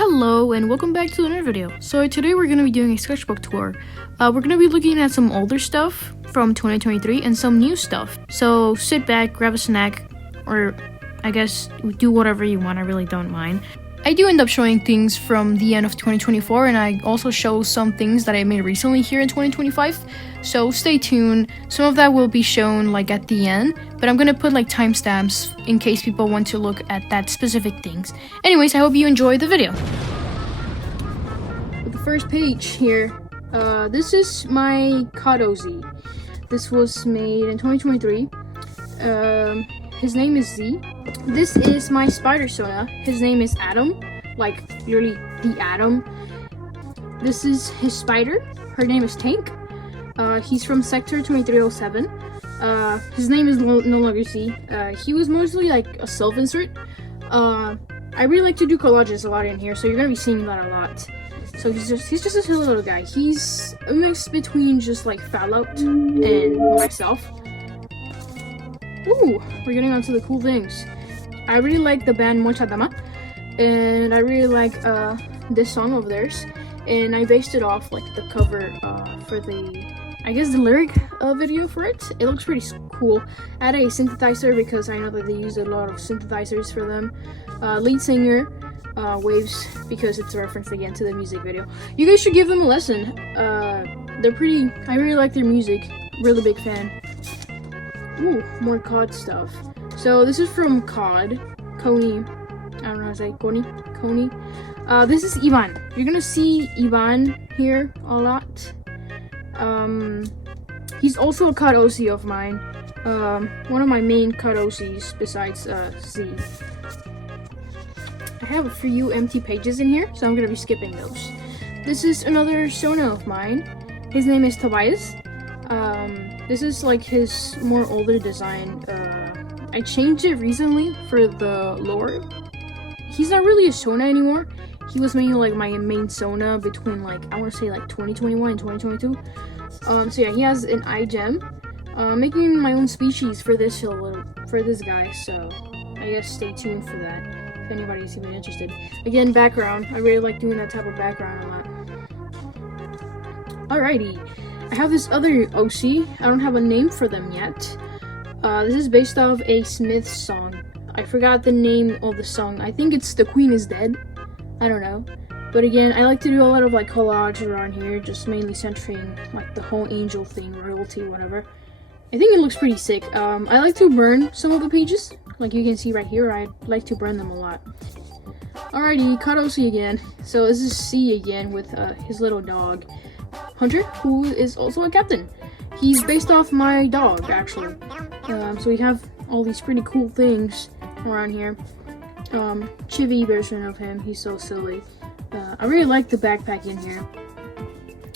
Hello and welcome back to another video. So today we're going to be doing a sketchbook tour. We're going to be looking at some older stuff from 2023 and some new stuff. So sit back, grab a snack, or I guess do whatever you want. I really don't mind. I do end up showing things from the end of 2024, and I also show some things that I made recently here in 2025. So stay tuned. Some of that will be shown like at the end, but I'm gonna put like timestamps in case people want to look at that specific things. Anyways, I hope you enjoy the video. The first page here, this is my Kadozi. This was made in 2023. His name is Z. This is my spider Sona. His name is Atom, like literally the Atom. This is his spider. Her name is Tank. He's from Sector 2307. His name is no longer Z. He was mostly like a self-insert. I really like to do collages a lot in here, so you're gonna be seeing that a lot. So he's just a silly little guy. He's a mix between just like Fallout and myself. Ooh, we're getting onto the cool things. I really like the band Mochadama, and I really like this song of theirs, and I based it off like the cover for the, I guess, the lyric video for it. It looks pretty cool. I had a synthesizer because I know that they use a lot of synthesizers for them. Lead singer, Waves, because it's a reference again to the music video. You guys should give them a listen. They're pretty, I really like their music. Really big fan. Ooh, more COD stuff. So this is from COD, Coney. I don't know how to say Coney. This is Ivan. You're gonna see Ivan here a lot. He's also a COD OC of mine. One of my main COD OCs besides Z. I have a few empty pages in here, so I'm gonna be skipping those. This is another Sona of mine. His name is Tobias. This is like his more older design. I changed it recently for the lore. He's not really a Sona anymore. He was mainly like my main Sona between like, I want to say like 2021 and 2022. So yeah, he has an eye gem. Making my own species for this guy. So I guess stay tuned for that if anybody's even interested. Again, background. I really like doing that type of background a lot. Alrighty. I have this other OC. I don't have a name for them yet. This is based off a Smith song. I forgot the name of the song. I think it's The Queen is Dead. I don't know. But again, I like to do a lot of like collage around here, just mainly centering like the whole angel thing, royalty, whatever. I think it looks pretty sick. I like to burn some of the pages. Like you can see right here, I like to burn them a lot. Alrighty, COD OC again. So this is C again with his little dog. Hunter, who is also a captain. He's based off my dog, actually. So we have all these pretty cool things around here. Chibi version of him, he's so silly. I really like the backpack in here.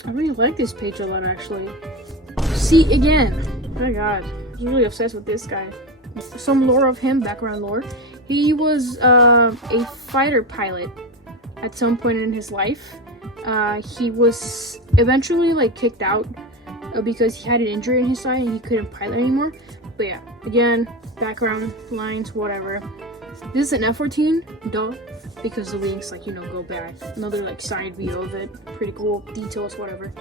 I really like this page a lot, actually. See again. Oh my god, I was really obsessed with this guy. Some lore of him, background lore. He was a fighter pilot at some point in his life. He was eventually like kicked out because he had an injury in his side and he couldn't pilot anymore. But yeah, again, background lines, whatever. This is an F-14, duh, because the wings like, you know, go back. Another like side view of it. Pretty cool details, whatever.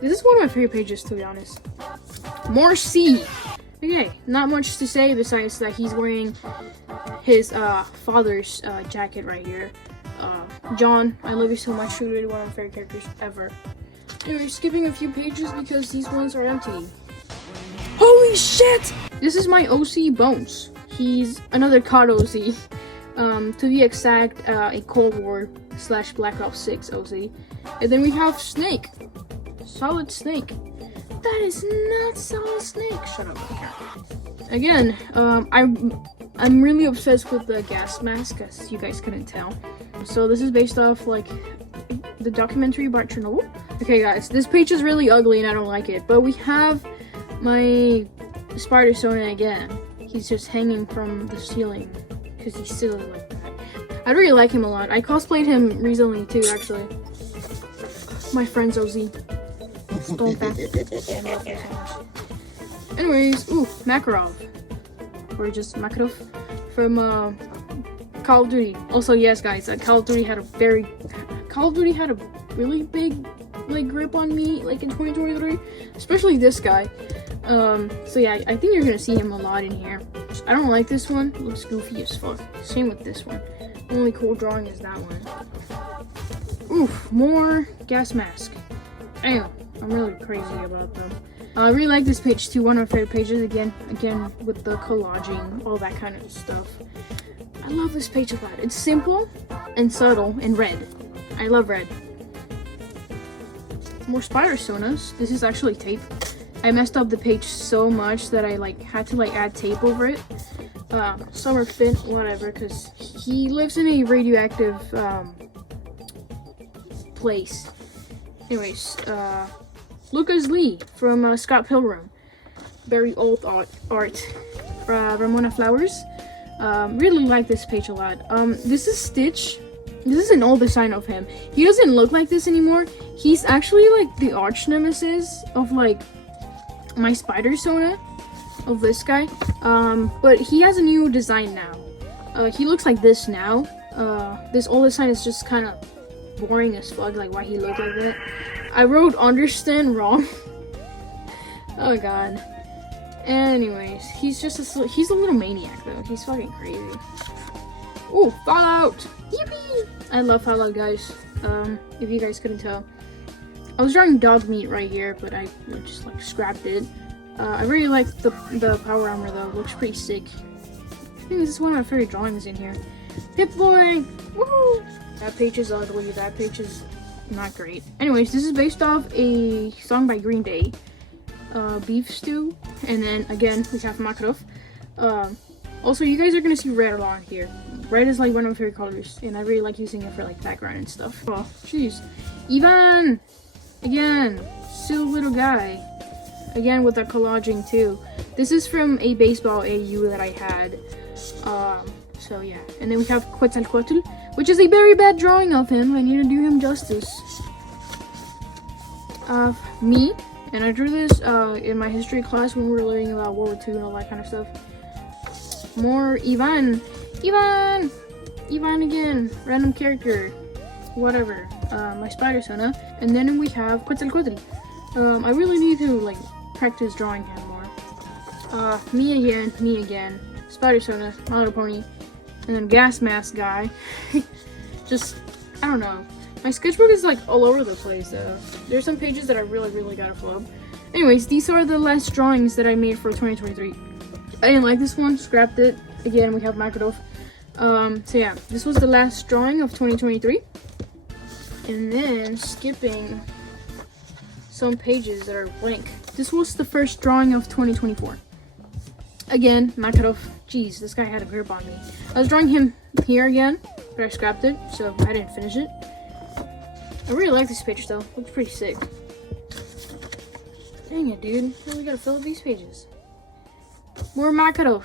This is one of my favorite pages, to be honest. More C. Okay, not much to say besides that he's wearing his father's jacket right here. John, I love you so much. You're really one of my favorite characters ever. Anyway, skipping a few pages because these ones are empty. Holy shit! This is my OC Bones. He's another COD OC. To be exact, a Cold War / Black Ops 6 OC. And then we have Snake. Solid Snake. That is not Solid Snake. Shut up. Again, I'm really obsessed with the gas mask, as you guys couldn't tell. So this is based off like the documentary about Chernobyl. Okay guys, this page is really ugly and I don't like it, but we have my spider Sona again. He's just hanging from the ceiling because he's silly like that. I really like him a lot. I cosplayed him recently too, actually. My friend's OZ. Anyways, ooh, Makarov. Or just Makarov from Call of Duty. Also, yes, guys, Call of Duty had a really big like grip on me, like in 2023, especially this guy. So yeah, I think you're gonna see him a lot in here. I don't like this one. It looks goofy as fuck. Same with this one. The only cool drawing is that one. Oof, more gas mask. Damn, I'm really crazy about them. I really like this page too. One of my favorite pages. Again with the collaging, all that kind of stuff. I love this page a lot. It's simple and subtle and red. I love red. More spider sonas. This is actually tape. I messed up the page so much that I like had to like add tape over it. Summer Fit, whatever, because he lives in a radioactive place. Anyways, Lucas Lee from Scott Pilgrim. Very old art. Ramona Flowers. Really like this page a lot. This is Stitch. This is an old design of him. He doesn't look like this anymore. He's actually like the arch nemesis of like my spider sona of this guy. But he has a new design now. He looks like this now. This old design is just kind of boring as fuck, like why he looked like that. I wrote understand wrong. Oh god. Anyways, he's a little maniac though. He's fucking crazy. Ooh, Fallout! Yippee! I love Fallout, guys. If you guys couldn't tell. I was drawing dog meat right here, but I just like scrapped it. I really like the power armor though. It looks pretty sick. I think this is one of my favorite drawings in here. Pip-Boy! Woohoo! That page is ugly. That page is not great. Anyways, this is based off a song by Green Day. Beef Stew. And then again, we have Makarov. Also, you guys are gonna see red a lot here. Red is like one of my favorite colors, and I really like using it for like background and stuff. Oh, jeez. Ivan! Again, silly little guy. Again with the collaging too. This is from a baseball AU that I had. So yeah. And then we have Quetzalcoatl, which is a very bad drawing of him. I need to do him justice. Me, and I drew this in my history class when we were learning about World War II and all that kind of stuff. More Ivan again, random character, whatever. My spider sona, and then we have Quetzalcoatl. I really need to like practice drawing him more. Me again, spider sona, My Little Pony, and then gas mask guy. Just, I don't know. My sketchbook is like all over the place though. There's some pages that I really gotta flub. Anyways, these are the last drawings that I made for 2023. I didn't like this one, scrapped it. Again, we have Makarov. So yeah, this was the last drawing of 2023. And then skipping some pages that are blank. This was the first drawing of 2024. Again, Makarov. Jeez, this guy had a grip on me. I was drawing him here again, but I scrapped it, so I didn't finish it. I really like this page though. Looks pretty sick. Dang it, dude. Really gotta fill up these pages. More Makarov.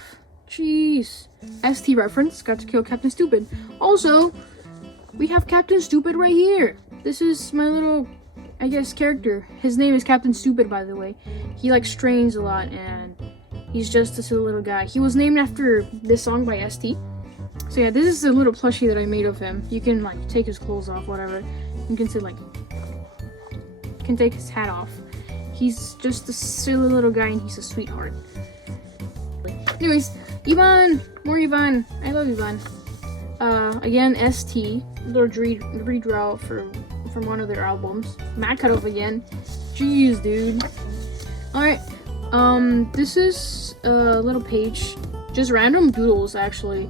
Jeez. ST reference. Got to kill Captain Stupid. Also, we have Captain Stupid right here. This is my little, I guess, character. His name is Captain Stupid, by the way. He like strains a lot, and he's just a silly little guy. He was named after this song by ST. So yeah, this is a little plushie that I made of him. You can like take his clothes off, whatever. You can say like, can take his hat off. He's just a silly little guy, and he's a sweetheart. Anyways, Ivan, more Ivan. I love Ivan. Again, ST, little redraw from one of their albums. Makarov again. Jeez, dude. Alright, this is a little page, just random doodles actually.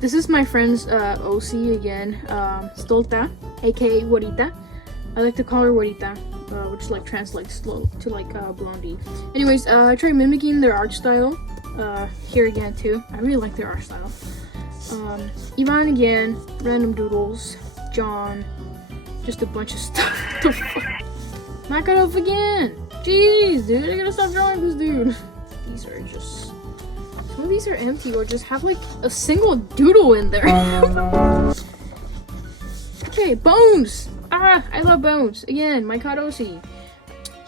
This is my friend's OC again, Stolta, aka Warita. I like to call her Warita, which like translates to like Blondie. Anyways, I tried mimicking their art style here again too. I really like their art style. Ivan again, random doodles, John, just a bunch of stuff. Makarov again! Jeez, dude, I gotta stop drawing this dude. These are just, some of these are empty or just have like a single doodle in there. Okay, Bones! Ah, I love Bones. Again, my Kadosi.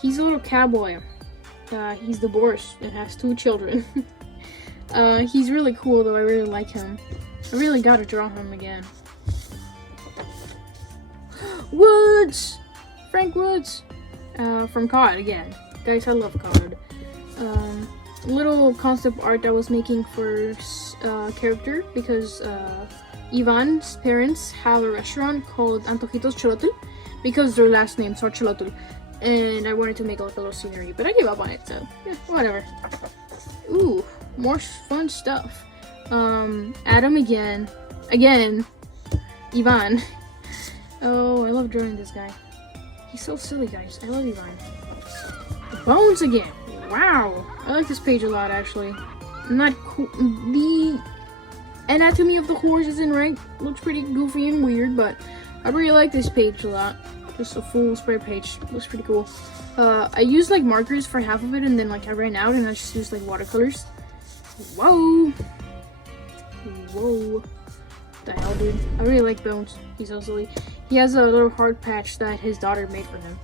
He's a little cowboy. He's divorced and has 2 children. He's really cool though, I really like him. I really gotta draw him again. Woods! Frank Woods! From COD again. Guys, I love COD. Little concept art I was making for character because Ivan's parents have a restaurant called Antojitos Cholotl because their last names are Cholotl, and I wanted to make like a little scenery, but I gave up on it, so yeah, whatever. Ooh, more fun stuff. Adam again, Ivan. Oh, I love drawing this guy. He's so silly, guys. I love Ivan. Bones again. Wow, I like this page a lot, actually. Not cool. The anatomy of the horse isn't right. Looks pretty goofy and weird, but I really like this page a lot. Just a full spray page. Looks pretty cool. I used like markers for half of it, and then like I ran out, and I just used like watercolors. Whoa. What the hell, dude? I really like Bones. He's so silly. He has a little heart patch that his daughter made for him.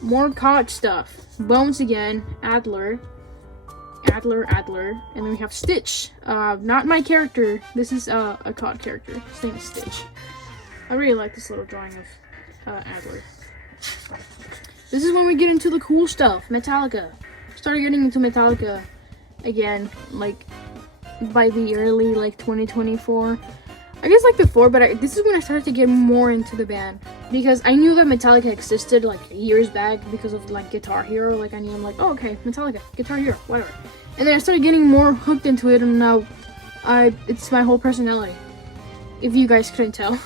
More COD stuff. Bones again. Adler, and then we have Stitch. Not my character. This is a COD character. His name is Stitch. I really like this little drawing of Adler. This is when we get into the cool stuff. Metallica. Started getting into Metallica again, like by the early like 2024. I guess like before, but this is when I started to get more into the band because I knew that Metallica existed like years back because of like Guitar Hero. Like I knew, I'm like, oh okay, Metallica, Guitar Hero, whatever. And then I started getting more hooked into it, and now it's my whole personality. If you guys couldn't tell.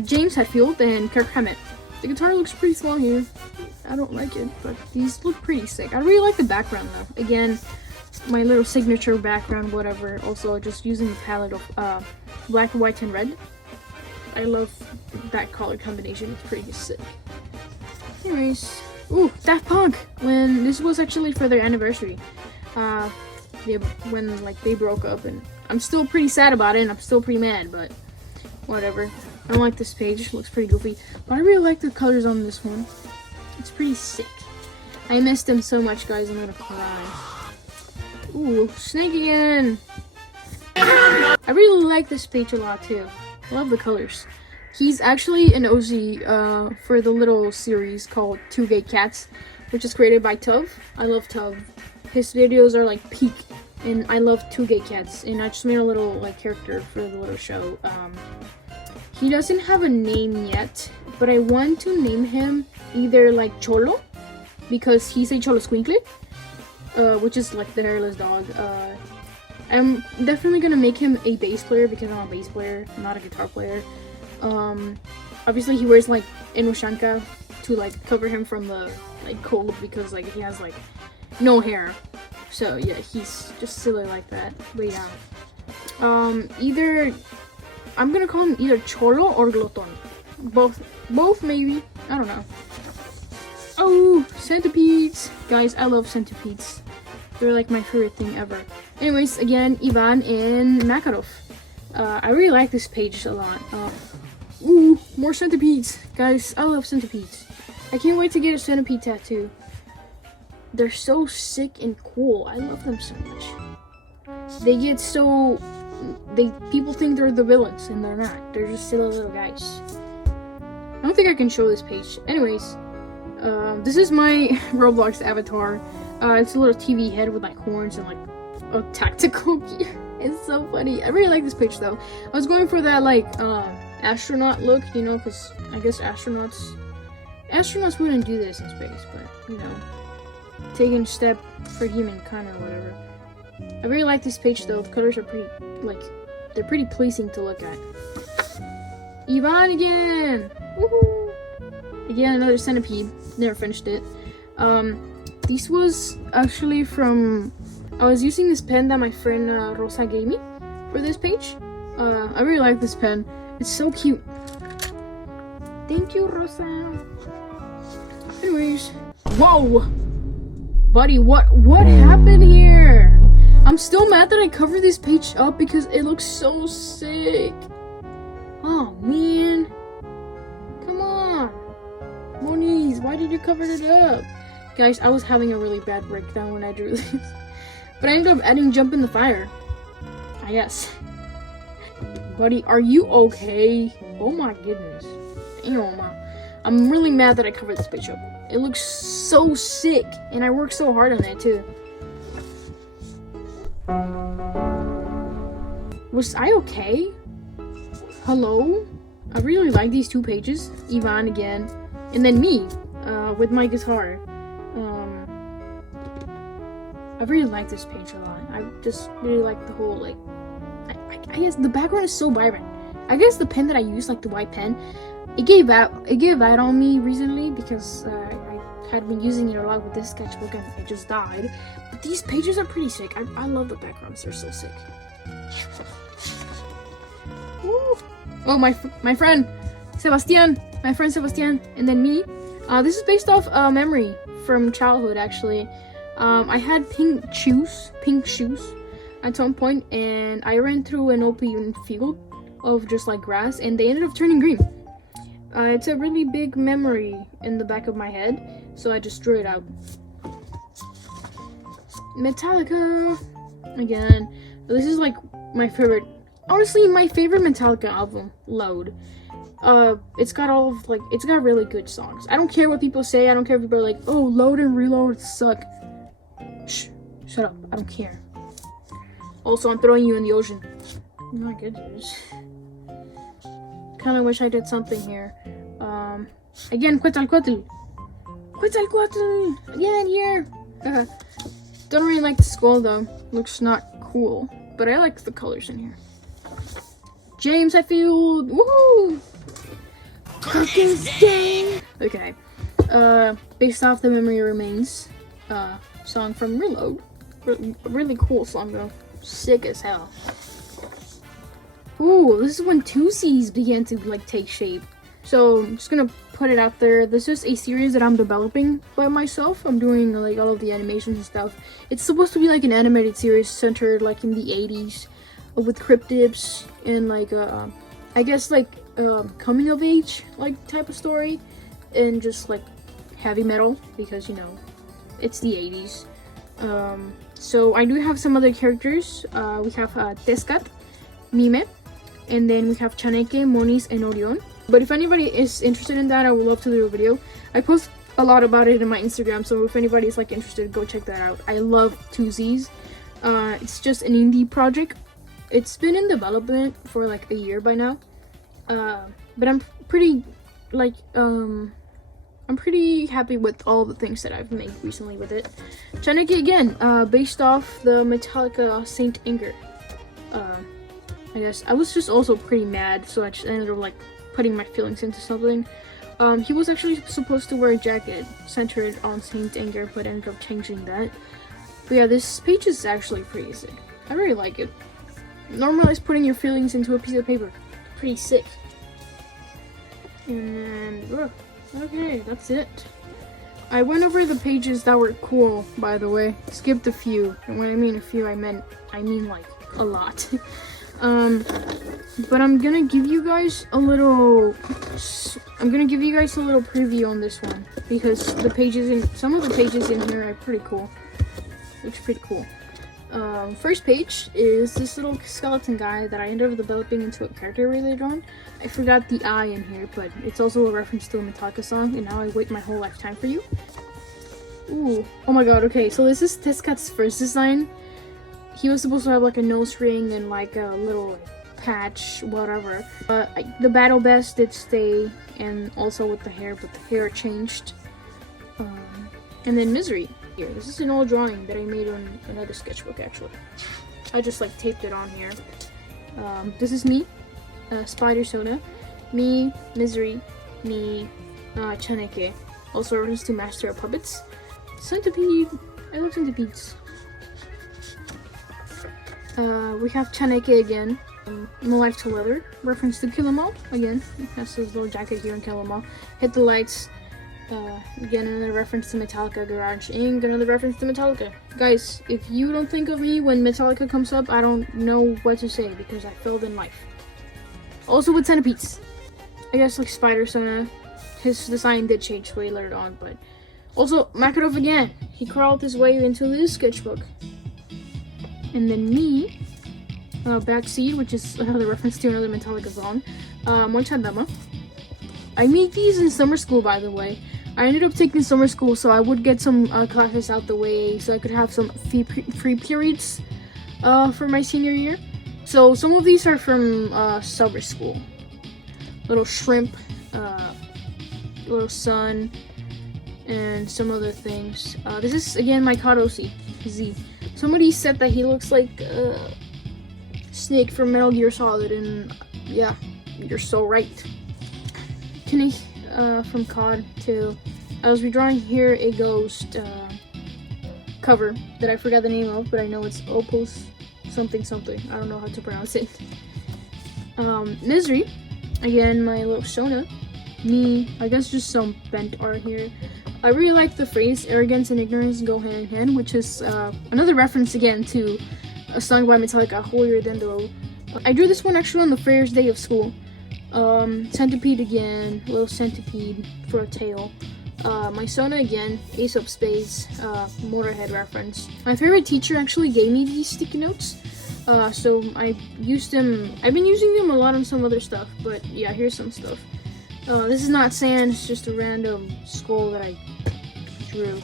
James Hetfield and Kirk Hammett. The guitar looks pretty small here. I don't like it, but these look pretty sick. I really like the background though. Again, my little signature background, whatever. Also, just using the palette of black, white, and red. I love that color combination. It's pretty sick. Anyways, ooh, Daft Punk. When this was actually for their anniversary. When like they broke up, and I'm still pretty sad about it, and I'm still pretty mad, but whatever. I don't like this page. It looks pretty goofy, but I really like the colors on this one. It's pretty sick. I missed them so much, guys. I'm gonna cry. Ooh, Snake again. I really like this page a lot too. I love the colors. He's actually an OZ for the little series called Two Gay Cats, which is created by Tov. I love Tov. His videos are like peak, and I love Two Gay Cats. And I just made a little like character for the little show. He doesn't have a name yet, but I want to name him either like Cholo, because he's a Cholo Squinkle. Which is like the hairless dog. I'm definitely gonna make him a bass player because I'm a bass player, not a guitar player. Obviously he wears like Inushanka to like cover him from the like cold because like he has like no hair. So yeah, he's just silly like that. But yeah, either I'm gonna call him either Cholo or Gloton. Both maybe. I don't know. Oh, centipedes! Guys, I love centipedes. They're like my favorite thing ever. Anyways, again, Ivan and Makarov. I really like this page a lot. Ooh, more centipedes! Guys, I love centipedes. I can't wait to get a centipede tattoo. They're so sick and cool. I love them so much. They get so... People think they're the villains, and they're not. They're just silly little guys. I don't think I can show this page. Anyways, this is my Roblox avatar. It's a little TV head with like horns and like a tactical gear. It's so funny. I really like this page though. I was going for that like astronaut look, you know, because I guess astronauts wouldn't do this in space, but you know, taking a step for humankind or whatever. I really like this page though. The colors are pretty they're pretty pleasing to look at. Ivan again. Woohoo! Again, another centipede. Never finished it. This was actually from... I was using this pen that my friend Rosa gave me for this page. I really like this pen. It's so cute. Thank you, Rosa. Anyways. Whoa! Buddy, what happened here? I'm still mad that I covered this page up because it looks so sick. Oh, man. Come on. Moniz, why did you cover it up? Guys, I was having a really bad breakdown when I drew this. But I ended up adding Jump in the Fire, I guess. Buddy, are you okay? Oh my goodness. Damn, I'm really mad that I covered this page up. It looks so sick, and I worked so hard on it too. Was I okay? Hello? I really like these 2 pages. Ivan again. And then me, with my guitar. I really like this page a lot. I just really like the whole, like, I guess the background is so vibrant. I guess the pen that I use, like the white pen, it gave out on me recently because I had been using it a lot with this sketchbook and it just died. But these pages are pretty sick. I love the backgrounds. They're so sick. Woo. Oh, my friend Sebastian. My friend Sebastian. And then me. This is based off a memory from childhood, actually. I had pink shoes at some point, and I ran through an open field of just like grass, and they ended up turning green. It's a really big memory in the back of my head, so I just drew it out. Metallica again. This is like my favorite, honestly, my favorite Metallica album, Load. It's got it's got really good songs. I don't care what people say. I don't care if people are like, oh, Load and Reload suck. Shh, shut up. I don't care. Also, I'm throwing you in the ocean. Oh my goodness. Kind of wish I did something here. Again, Quetzalcoatl. Again, here. Don't really like the skull though. Looks not cool. But I like the colors in here. James Hetfield. Woohoo! Okay. Based off The Memory Remains. Song from Reload. Really cool song though. Sick as hell. Ooh, this is when 2Cs began to like take shape. So I'm just gonna put it out there. This is a series that I'm developing by myself. I'm doing like all of the animations and stuff. It's supposed to be like an animated series centered like in the 80s with cryptids and like I guess like coming of age like type of story, and just like heavy metal because you know it's the 80s. So I do have some other characters. We have Tescat, Mime, and then we have Chaneke, Moniz, and Orion. But if anybody is interested in that, I would love to do a video. I post a lot about it in my Instagram, so if anybody is like interested, go check that out. I love 2Zs. It's just an indie project. It's been in development for like a year by now. But I'm pretty like I'm pretty happy with all the things that I've made recently with it. Chaneke again, based off the Metallica Saint Anger. I guess I was just also pretty mad, so I just ended up like putting my feelings into something. He was actually supposed to wear a jacket centered on Saint Anger, but ended up changing that. But yeah, this page is actually pretty sick. I really like it. Normalize putting your feelings into a piece of paper. Pretty sick. And then, okay, that's it. I went over the pages that were cool, by the way. Skipped a few. And when I mean a few, I mean like a lot. But I'm gonna give you guys a little preview on this one because some of the pages in here are pretty cool. Looks pretty cool. First page is this little skeleton guy that I ended up developing into a character later on. I forgot the I in here, but it's also a reference to a Metallica song, and now I wait my whole lifetime for you. Ooh, oh my god, okay, so this is Teskat's first design. He was supposed to have like a nose ring and like a little patch, whatever. The battle vest did stay, and also with the hair, but the hair changed. And then Misery. Here, this is an old drawing that I made on another sketchbook actually. I just like taped it on here. This is me, Spider Sona, me, Misery, me, Chaneke. Also reference to Master of Puppets. Centipede. I love centipedes. We have Chaneke again. No Life to Leather. Reference to Kill 'Em All again. That's his little jacket here in Kill 'Em All. Hit the Lights. Again, another reference to Metallica Garage, and another reference to Metallica. Guys, if you don't think of me when Metallica comes up, I don't know what to say because I failed in life. Also with centipedes. I guess like Spider Sona, his design did change way later on, but also Makarov again. He crawled his way into this sketchbook. And then me, Backseat, which is another reference to another Metallica song. Mochadama. I made these in summer school, by the way. I ended up taking summer school, so I would get some classes out the way, so I could have some free periods for my senior year. So some of these are from summer school. Little shrimp, little sun, and some other things. This is again my Kadosi Z. Somebody said that he looks like Snake from Metal Gear Solid, and yeah, you're so right. Kenny from COD 2. I was redrawing here a ghost cover that I forgot the name of, but I know it's Opus something something. I don't know how to pronounce it. Misery. Again, my little Shona. Me. I guess just some bent art here. I really like the phrase arrogance and ignorance go hand in hand, which is another reference again to a song by Metallica, Holier Than Thou. I drew this one actually on the first day of school. Centipede again, little centipede for a tail. My Sona again, Ace of Spades, Motorhead reference. My favorite teacher actually gave me these sticky notes, so I used them. I've been using them a lot on some other stuff, but yeah, here's some stuff. This is not sand, it's just a random skull that I drew.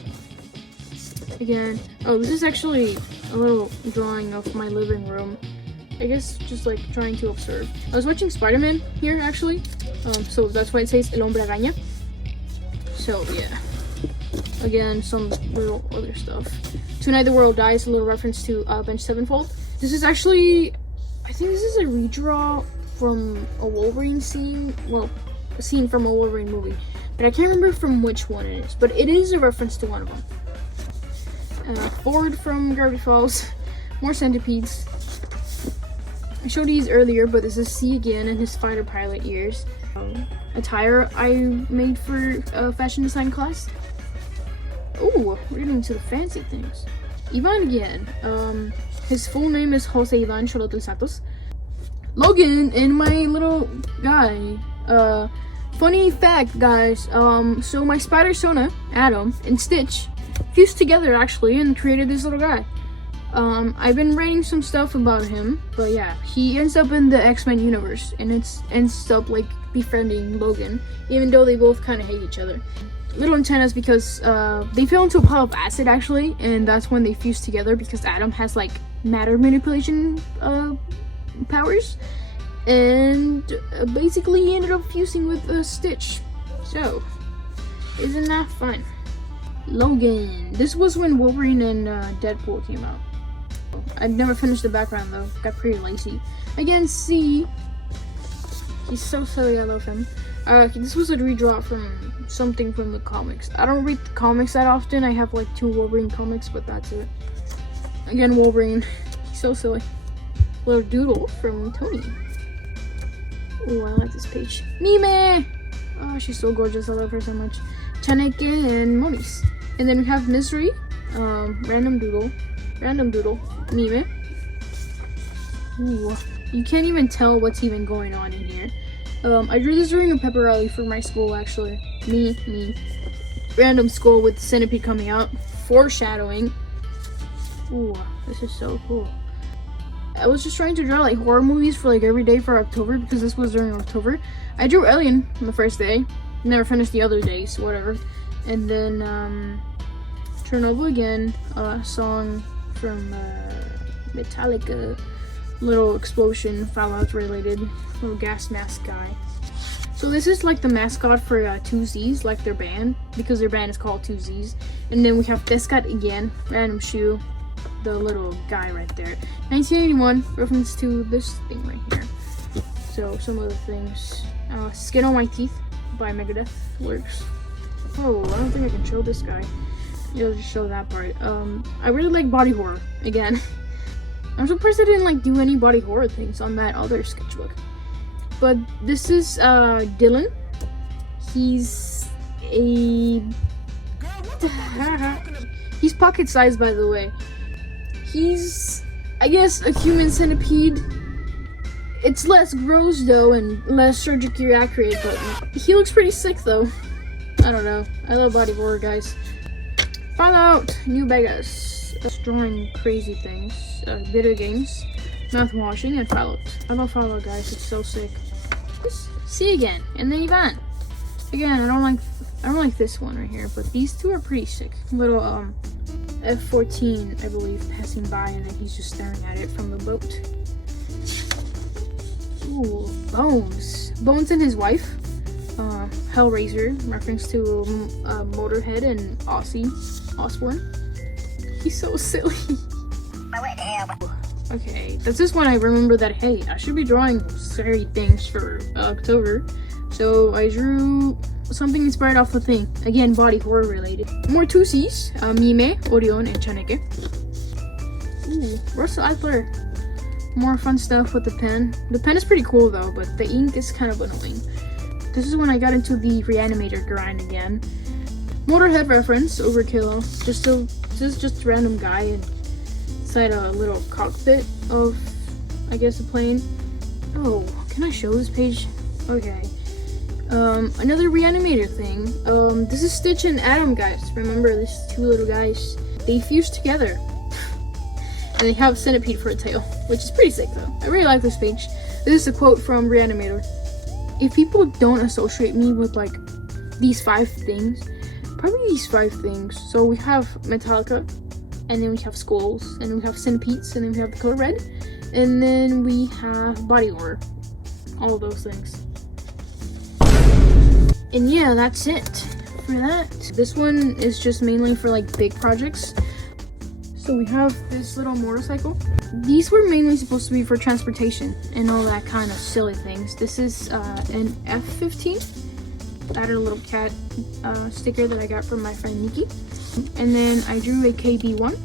Again, oh, this is actually a little drawing of my living room. I guess just like trying to observe. I was watching Spider-Man here actually, so that's why it says El Hombre Araña. So yeah, again, some little other stuff. Tonight the World Dies, a little reference to Avenged Sevenfold. This is actually, I think this is a redraw from a Wolverine scene, well, a scene from a Wolverine movie, but I can't remember from which one it is, but it is a reference to one of them. Ford from Gravity Falls, more centipedes. I showed these earlier, but this is C again in his fighter pilot years. Attire I made for fashion design class. Oh, we're getting into the fancy things. Ivan again. His full name is Jose Ivan Xolotl Santos. Logan and my little guy. Funny fact, guys. So my spider Sona, Adam, and Stitch fused together actually and created this little guy. I've been writing some stuff about him, but yeah, he ends up in the X-Men universe, and it ends up like befriending Logan, even though they both kind of hate each other. Little antennas because they fell into a pile of acid actually, and that's when they fused together because Adam has like matter manipulation powers, and basically he ended up fusing with Stitch. So, isn't that fun? Logan. This was when Wolverine and Deadpool came out. I never finished the background though. Got pretty lazy. Again, C. He's so silly. I love him. This was a redraw from something from the comics. I don't read the comics that often. I have like 2 Wolverine comics, but that's it. Again, Wolverine. He's so silly. Little doodle from Tony. Oh, I like this page. Mime! Oh, she's so gorgeous. I love her so much. Chaneke and Monis. And then we have Misery. Random doodle. Mime. Ooh, you can't even tell what's even going on in here. I drew this during a pep rally for my school actually. Me. Random skull with centipede coming out. Foreshadowing. Ooh, this is so cool. I was just trying to draw like horror movies for like every day for October because this was during October. I drew Alien on the first day. Never finished the other days, whatever. And then Chernobyl again, a song from Metallica, little explosion, Fallout related, little gas mask guy. So this is like the mascot for 2Zs, like their band, because their band is called 2Zs. And then we have Descat again, random shoe, the little guy right there. 1981, reference to this thing right here. So some other things. Skin on My Teeth by Megadeth works. Oh, I don't think I can show this guy. You'll just show that part. I really like body horror again. I'm surprised I didn't like do any body horror things on that other sketchbook. But this is Dylan. He's he's pocket sized, by the way. He's, I guess, a human centipede. It's less gross though and less surgically accurate, but he looks pretty sick though. I don't know. I love body horror, guys. Fallout New Vegas. Just drawing crazy things, video games, mouth washing, and Fallout. I love Fallout, guys. It's so sick. See again, and then Ivan. Again, I don't like this one right here, but these two are pretty sick. Little F-14, I believe, passing by, and then he's just staring at it from the boat. Ooh, Bones and his wife. Hellraiser, reference to Motorhead and Ozzy Osbourne. He's so silly. Okay, that's just when I remember that, hey, I should be drawing scary things for October. So I drew something inspired off the thing. Again, body horror related. More 2Cs, Mime, Orion, and Chaneke. Ooh, Russell Eisler. More fun stuff with the pen. The pen is pretty cool though, but the ink is kind of annoying. This is when I got into the Reanimator grind again. Motorhead reference, Overkill. Just a random guy inside a little cockpit of, I guess, a plane. Oh, can I show this page? Okay. Another Reanimator thing. This is Stitch and Adam, guys. Remember, these two little guys. They fused together. And they have Centipede for a tail, which is pretty sick though. I really like this page. This is a quote from Reanimator. If people don't associate me with like these 5 things, probably these 5 things. So we have Metallica, and then we have Skulls, and then we have Centipedes, and then we have the color red, and then we have body horror. All of those things. And yeah, that's it for that. This one is just mainly for like big projects. So we have this little motorcycle. These were mainly supposed to be for transportation and all that kind of silly things. This is an F-15. I added a little cat sticker that I got from my friend Nikki. And then I drew a KB1,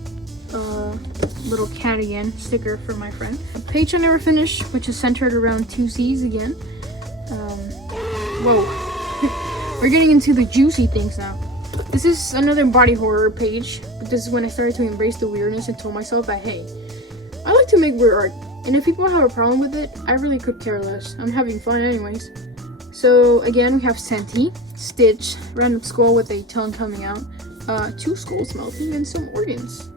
little cat again sticker from my friend. A page I never finished, which is centered around 2Cs again. Whoa. We're getting into the juicy things now. This is another body horror page, but this is when I started to embrace the weirdness and told myself that, hey, I like to make weird art, and if people have a problem with it, I really could care less. I'm having fun anyways. So again, we have Senti, Stitch, random skull with a tongue coming out, 2 skulls melting, and some organs.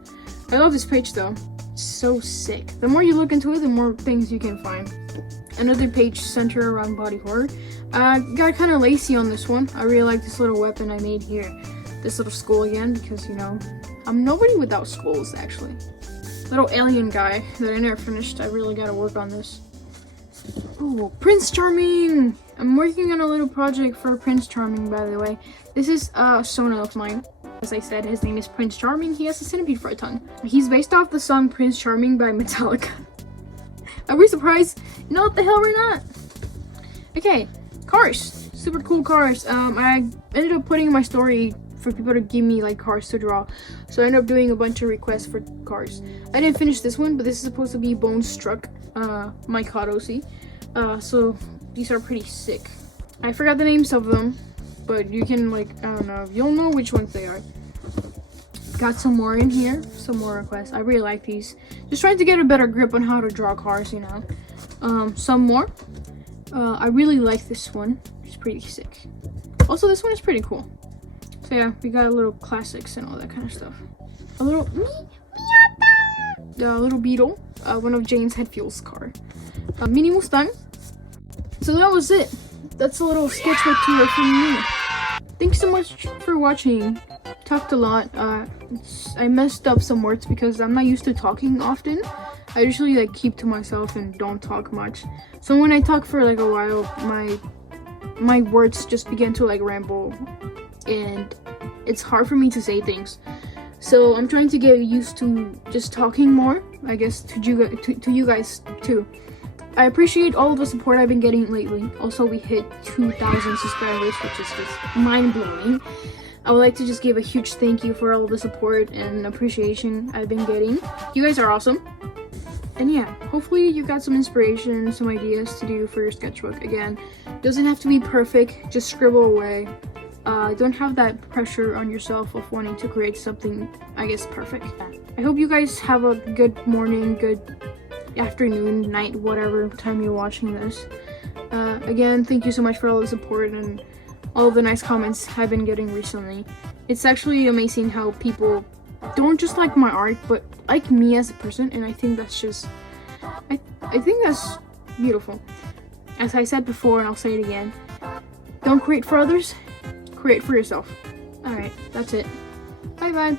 I love this page though. It's so sick. The more you look into it, the more things you can find. Another page centered around body horror. Got kind of lazy on this one. I really like this little weapon I made here. This little skull again, because, you know, I'm nobody without skulls, actually. Little alien guy that I never finished. I really gotta work on this. Ooh, Prince Charming! I'm working on a little project for Prince Charming, by the way. This is a Sona of mine. As I said, his name is Prince Charming. He has a centipede for a tongue. He's based off the song Prince Charming by Metallica. Are we surprised? No, what the hell we're not. Okay, cars. Super cool cars. I ended up putting in my story for people to give me like cars to draw. So I ended up doing a bunch of requests for cars. I didn't finish this one, but this is supposed to be Bone Struck, my Odyssey. So these are pretty sick. I forgot the names of them, but you can like, I don't know, you'll know which ones they are. Got some more in here, some more requests. I really like these. Just trying to get a better grip on how to draw cars, you know. Some more. I really like this one. It's pretty sick. Also, this one is pretty cool. So yeah, we got a little classics and all that kind of stuff. A little little beetle, one of Jane's Hetfield's car. A mini Mustang. So that was it. That's a little sketchbook tour from me. Thanks so much for watching. Talked a lot. I messed up some words because I'm not used to talking often. I usually like keep to myself and don't talk much. So when I talk for like a while, my words just begin to like ramble, and it's hard for me to say things. So I'm trying to get used to just talking more, I guess, to you guys too. I appreciate all the support I've been getting lately. Also, we hit 2,000 subscribers, which is just mind-blowing. I would like to just give a huge thank you for all the support and appreciation I've been getting. You guys are awesome. And yeah, hopefully you got some inspiration, some ideas to do for your sketchbook. Again, doesn't have to be perfect, just scribble away. Don't have that pressure on yourself of wanting to create something, I guess, perfect. I hope you guys have a good morning, good afternoon, night, whatever time you're watching this. Again, thank you so much for all the support and all of the nice comments I've been getting recently. It's actually amazing how people don't just like my art, but like me as a person. And I think that's just, I think that's beautiful. As I said before, and I'll say it again, don't create for others, create for yourself. All right, that's it. Bye bye.